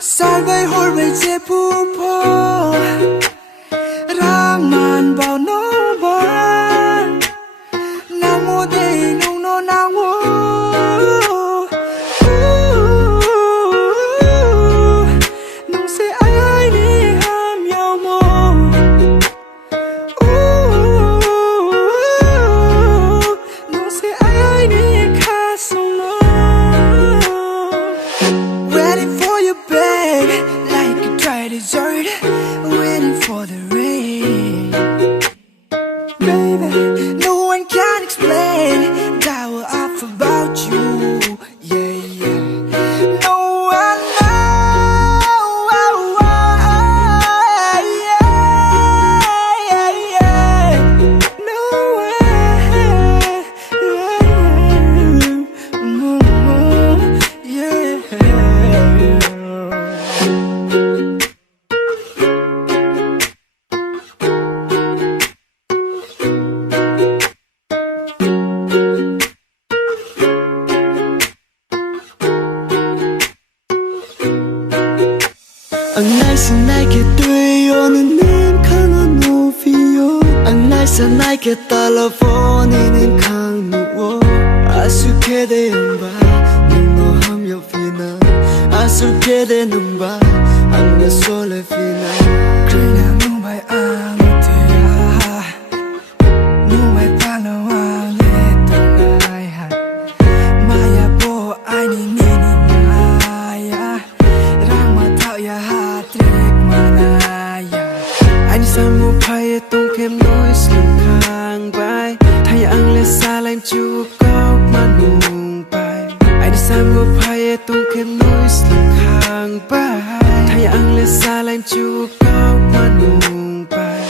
Salve hồi chế phù phô Rang man bao nó ba Nàng ngô đầy nung nó nàng ngô Nung sẽ ai đi ham nhau mô Nung sẽ ai đi khá sông nó Ready for your bed like a dry dessert, waiting for the rain. Baby, no one can explain that we're off about you. Yeah, yeah. No one knows. Yeah, yeah, yeah. No one. Yeah. Ang nice na kituyo nin kang novio. Ang nice na kitalaphone nin kang nuo. Asuke de numba nuno ham yo fina. Asuke de numba ang nasole fina. Krina numbai ang tia. Numbai palawang etunay ha. Maya po ay ni maya. Rang matao ya ha trik manaya. Anh sang mua phai tung kem lối sương khang bay. Thay ang le sa lạnh chu cốc mà nung bay. Anh sang mua phai tung kem lối sương khang bay. Thay ang le sa lạnh chu cốc mà nung bay.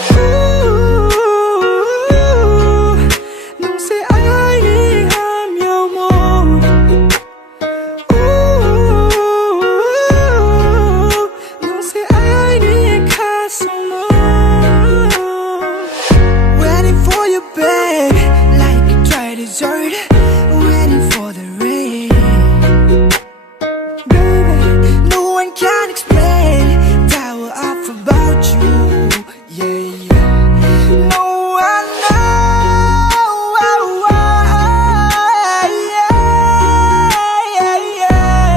Nung sẽ ai đi ham nhau mô. Nung sẽ ai đi khá sông mô. Waiting for your bed like a dry dessert, waiting for the rain. Baby, no one can explain that we're off about you. Yeah, yeah. No one knows. Yeah, yeah, yeah.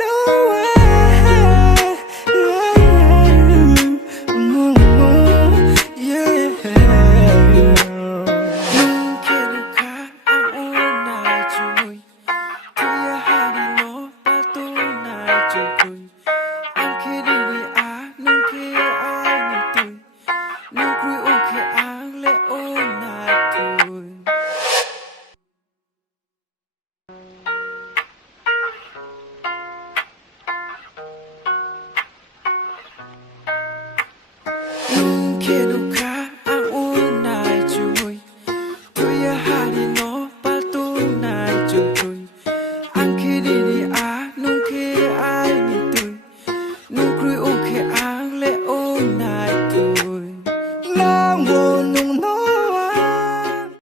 No one. Yeah. Nung kia nung khá ang unay chuy. Tuya hadi no patunay chuy. Ang kia di a nung kia ay ni tuy. Nung kruy ung kia ang le unay tuy. Nung kia nung khá